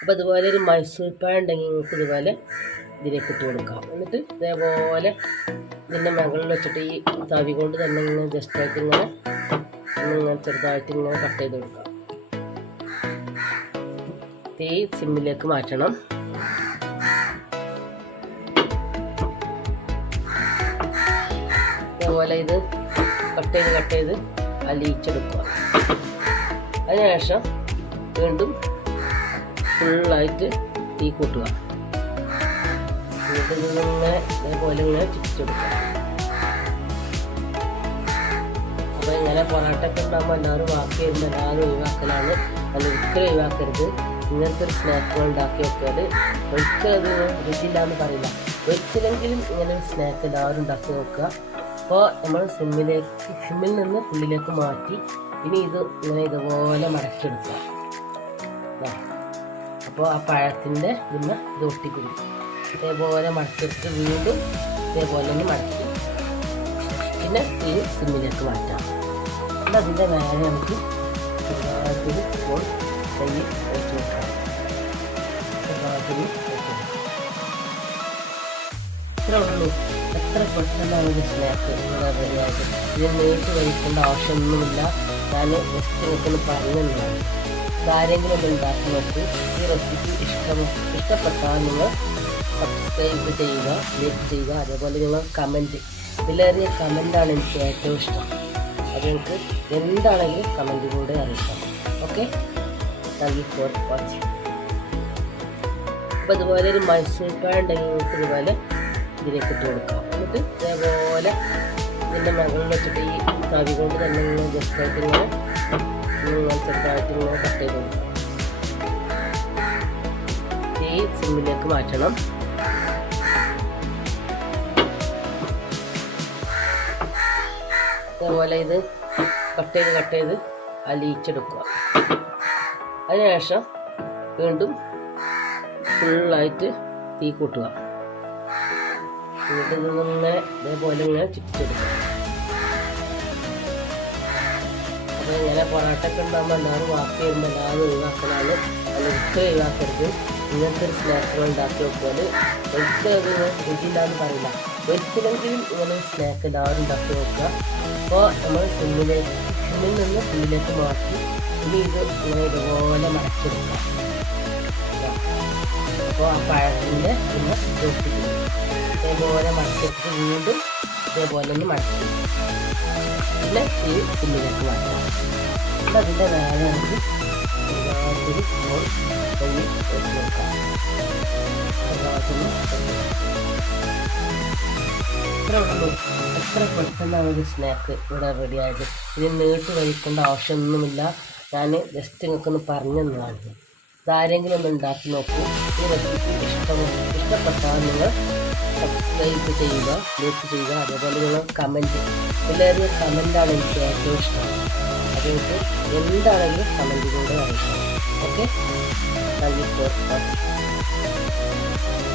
അപ്പോൾ ഇതുപോലെ ഒരു മൈസൂർ പഴം ഉണ്ടെങ്കിൽ നിങ്ങൾക്ക് ഇതുപോലെ ഇതിലേക്ക് ഇട്ട് കൊടുക്കാം. എന്നിട്ട് ഇതേപോലെ ഇതിൻ്റെ മുകളിൽ വെച്ചിട്ട് ഈ തവി കൊണ്ട് തന്നെ ഇങ്ങനെ ജസ്റ്റായിട്ട് ഇങ്ങനെ ചെറുതായിട്ട് ഇങ്ങനെ കട്ട് ചെയ്ത് കൊടുക്കാം. തീ സിമ്മിലേക്ക് മാറ്റണം. അതേപോലെ ഇത് കട്ട് ചെയ്ത് അലിയിച്ചെടുക്കുക. അതിനുശേഷം വീണ്ടും ഫുള്ളായിട്ട് തീ കൂട്ടുക. എന്നിട്ട് ഇങ്ങനെ ഇതേപോലെ ഇങ്ങനെ ചുറ്റിച്ചെടുക്കുക. അപ്പോൾ ഇങ്ങനെ പൊറാട്ടൊക്കെ ഉണ്ടാകുമ്പോൾ എല്ലാവരും ബാക്കി വരുമ്പോൾ എല്ലാവരും ഒഴിവാക്കലാണ്. അത് ഒരിക്കലും ഒഴിവാക്കരുത്. ഇങ്ങനത്തെ ഒരു സ്നാക്കുകൾ ഉണ്ടാക്കി വെച്ചാൽ ഒരിക്കലും അത് രുചിയില്ലാന്ന് പറയില്ല. ഒരിക്കലെങ്കിലും ഇങ്ങനെ ഒരു സ്നാക്ക് എല്ലാവരും ഉണ്ടാക്കി നോക്കുക. അപ്പോൾ നമ്മൾ സിമ്മിൽ നിന്ന് ഉള്ളിലേക്ക് മാറ്റി ഇനി ഇത് ഇങ്ങനെ ഇതുപോലെ മടക്കിയെടുക്കുക. അപ്പോൾ ആ പഴത്തിൻ്റെ പിന്നെ ഇത് ഒട്ടിക്കൊടുക്കും. ഇതേപോലെ മടക്കിയെടുത്ത് വീണ്ടും ഇതേപോലെ ഒന്ന് മടക്കി പിന്നെ ഈ സിമ്മിലേക്ക് മാറ്റാം. അപ്പോൾ അതിൻ്റെ മേലെ നമുക്ക് ചെറുതായിട്ടൊരു സ്പൂൺ നെയ്യ് ഒഴിച്ച് കൊടുക്കാം. ഇത്രേ ഉള്ളൂ. എത്ര പെട്ടെന്നാണ് ഒരു സ്നാക്ക് റെഡിയായിട്ട്. ഇതിന് നേരിട്ട് കഴിക്കേണ്ട ആവശ്യമൊന്നുമില്ല. ഞാൻ ജസ്റ്റ് നിൽക്കുന്ന പറഞ്ഞതാണ്. ആരെങ്കിലും ഒന്ന് ഉണ്ടാക്കി നോക്കി. ഈ റെസിപ്പി ഇഷ്ടപ്പെട്ടാൽ നിങ്ങൾ സബ്സ്ക്രൈബ് ചെയ്യുക, ലൈക്ക് ചെയ്യുക. അതേപോലെ നിങ്ങൾ കമൻറ്റ്, ഇതിലേറിയ കമൻറ്റാണ് എനിക്ക് ഏറ്റവും ഇഷ്ടം. അത് നിങ്ങൾക്ക് എന്താണെങ്കിലും കമൻറ്റിലൂടെ അറിയിക്കാം. Okay, thank you for watching. അപ്പോൾ ഇതുപോലെ ഒരു മൈസൂർ പഴം ഉണ്ടെങ്കിൽ നിങ്ങൾക്ക് ഇതുപോലെ ഇതിലേക്ക് ഇട്ട് കൊടുക്കാം. എന്നിട്ട് ഇതേപോലെ ഇതിൻ്റെ മുകളിൽ വെച്ചിട്ട് ഈ തവി കൊണ്ട് തന്നെ ഇങ്ങനെ ജസ്റ്റായിട്ട് ഇങ്ങനെ ചെറുതായിട്ട് ഇങ്ങനെ കട്ട് ചെയ്ത് കൊടുക്കാം. ഈ സിമ്മിലേക്ക് മാറ്റണം. അതേപോലെ ഇത് കട്ട് ചെയ്ത് അലിയിച്ചെടുക്കുക. അതിനുശേഷം വീണ്ടും ഫുള്ളായിട്ട് തീ കൂട്ടുക. എന്നിട്ട് ഇങ്ങനെ ഇതേപോലെ ഇങ്ങനെ ചുറ്റിച്ചെടുക്കുക. അപ്പോൾ ഇങ്ങനെ പൊറാട്ടൊക്കെ ഉണ്ടാകുമ്പോൾ എല്ലാവരും ബാക്കി വരുമ്പോൾ എല്ലാവരും ഒഴിവാക്കലാണ്. അത് ഒരിക്കലും ഒഴിവാക്കരുത്. ഇങ്ങനത്തെ ഒരു സ്നാക്കുകൾ ഉണ്ടാക്കി നോക്കിയാൽ ഒരിക്കലും അത് രുചിയില്ലാന്ന് പറയില്ല. ഒരിക്കലെങ്കിലും ഇങ്ങനെ സ്നാക്ക് എല്ലാവരും ഉണ്ടാക്കി നോക്കുക. അപ്പോൾ നമ്മൾ സിമ്മിൽ നിന്ന് ഉള്ളിലേക്ക് മാറ്റി ഇനി ഇത് ഇങ്ങനെ ഇതുപോലെ മടക്കിയെടുക്കുക. അപ്പോൾ ആ പഴത്തിൻ്റെ പിന്നെ ഒട്ടിക്കുന്നു. ഇതേപോലെ മടക്കിയിട്ട് വീണ്ടും ഇതേപോലെ ഒന്ന് മടക്കി പിന്നെ ഈ സിമ്മിലേക്ക് മാറ്റാം. അപ്പോൾ അതിൻ്റെ മേലെ നമുക്ക് ചെറുതായിട്ടൊരു സ്പൂൺ നെയ്യ് ഒഴിച്ച് കൊടുക്കാം. ഇത്രേ ഉള്ളൂ. എത്ര പെട്ടെന്നാണ് ഒരു സ്നാക്ക് ഇവിടെ റെഡിയായത്. ഇതിന് നീട്ട് കഴിക്കേണ്ട ആവശ്യമൊന്നുമില്ല. ഞാൻ ജസ്റ്റ് നിങ്ങൾക്കൊന്ന് പറഞ്ഞു തന്നതാണ്. ഇതാരെങ്കിലും ഒന്ന് ഉണ്ടാക്കി നോക്കൂ. ഈ റെസിപ്പി ഇഷ്ടപ്പെട്ടാൽ നിങ്ങൾ സബ്സ്ക്രൈബ് ചെയ്യുക, ലൈക്ക് ചെയ്യുക. അതേപോലെ നിങ്ങൾ കമൻറ്റ്, ഇതിലേറിയ കമൻറ്റാണ് എനിക്ക് ഏറ്റവും ഇഷ്ടം. അതുകൊണ്ട് എന്താണെങ്കിലും കമൻറ്റിലൂടെ അറിയിക്കാം. Okay, thank you for watching.